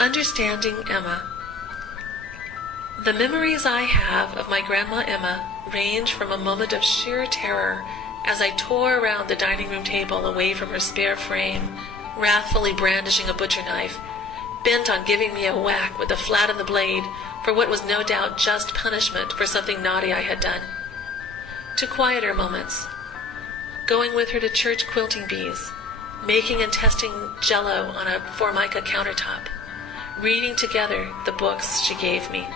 Understanding Emma. The memories I have of my Grandma Emma range from a moment of sheer terror as I tore around the dining room table away from her spare frame, wrathfully brandishing a butcher knife, bent on giving me a whack with the flat of the blade for what was no doubt just punishment for something naughty I had done, to quieter moments, going with her to church quilting bees, making and testing Jell-O on a Formica countertop, reading together the books she gave me.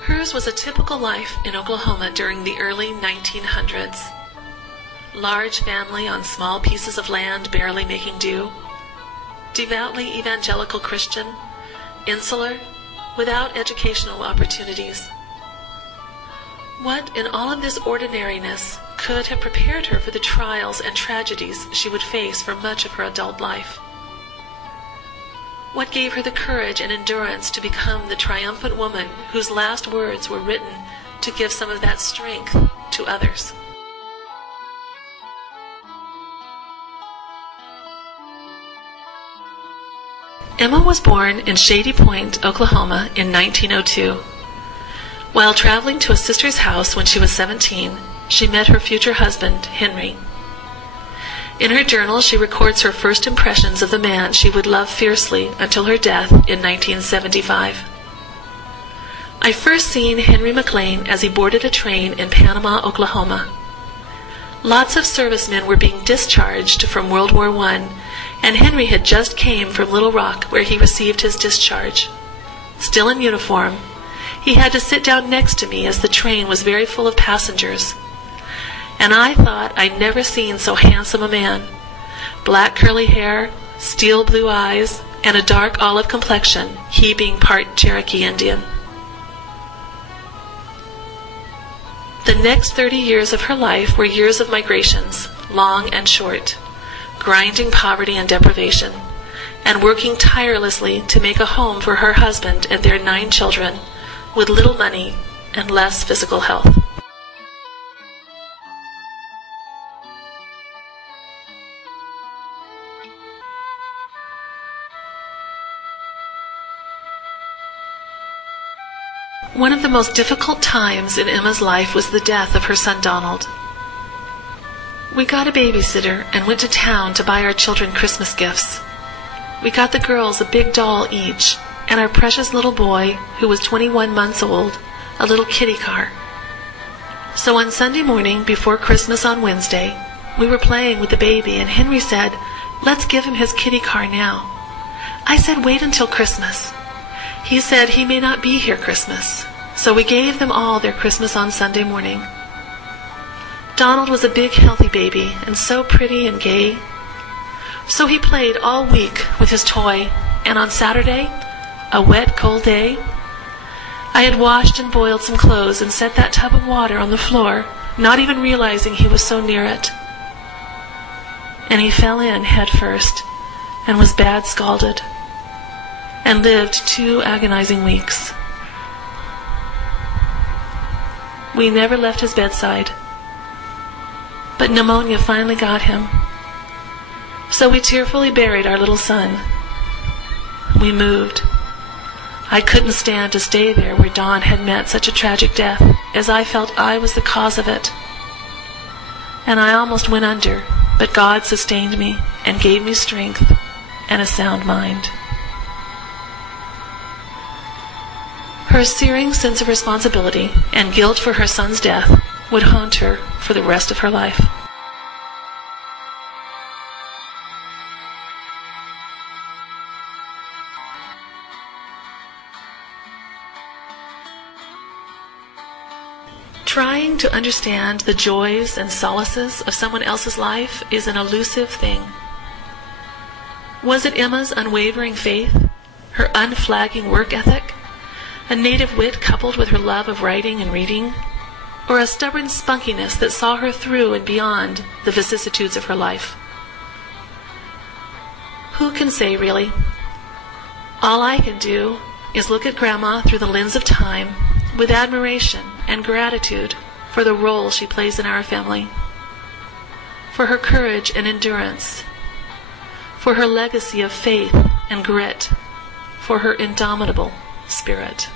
Hers was a typical life in Oklahoma during the early 1900s. Large family on small pieces of land barely making do. Devoutly evangelical Christian, insular, without educational opportunities. What in all of this ordinariness could have prepared her for the trials and tragedies she would face for much of her adult life? What gave her the courage and endurance to become the triumphant woman whose last words were written to give some of that strength to others? Emma was born in Shady Point, Oklahoma in 1902. While traveling to a sister's house when she was 17, she met her future husband, Henry. In her journal, she records her first impressions of the man she would love fiercely until her death in 1975. I first seen Henry McLean as he boarded a train in Panama, Oklahoma. Lots of servicemen were being discharged from World War I, and Henry had just came from Little Rock where he received his discharge. Still in uniform, he had to sit down next to me as the train was very full of passengers. And I thought I'd never seen so handsome a man. Black curly hair, steel blue eyes, and a dark olive complexion, he being part Cherokee Indian. The next 30 years of her life were years of migrations, long and short, grinding poverty and deprivation, and working tirelessly to make a home for her husband and their 9 children, with little money and less physical health. One of the most difficult times in Emma's life was the death of her son Donald. We got a babysitter and went to town to buy our children Christmas gifts. We got the girls a big doll each, and our precious little boy, who was 21 months old, a little kitty car. So on Sunday morning before Christmas on Wednesday, we were playing with the baby, and Henry said, "Let's give him his kitty car now." I said, "Wait until Christmas." He said he may not be here Christmas, so we gave them all their Christmas on Sunday morning. Donald was a big, healthy baby, and so pretty and gay. So he played all week with his toy, and on Saturday, a wet, cold day, I had washed and boiled some clothes and set that tub of water on the floor, not even realizing he was so near it. And he fell in head first, and was bad scalded, and lived 2 agonizing weeks. We never left his bedside, but pneumonia finally got him. So we tearfully buried our little son. We moved. I couldn't stand to stay there where Don had met such a tragic death, as I felt I was the cause of it. And I almost went under, but God sustained me and gave me strength and a sound mind. Her searing sense of responsibility and guilt for her son's death would haunt her for the rest of her life. Trying to understand the joys and solaces of someone else's life is an elusive thing. Was it Emma's unwavering faith, her unflagging work ethic, a native wit coupled with her love of writing and reading, or a stubborn spunkiness that saw her through and beyond the vicissitudes of her life? Who can say, really? All I can do is look at Grandma through the lens of time with admiration and gratitude for the role she plays in our family, for her courage and endurance, for her legacy of faith and grit, for her indomitable spirit.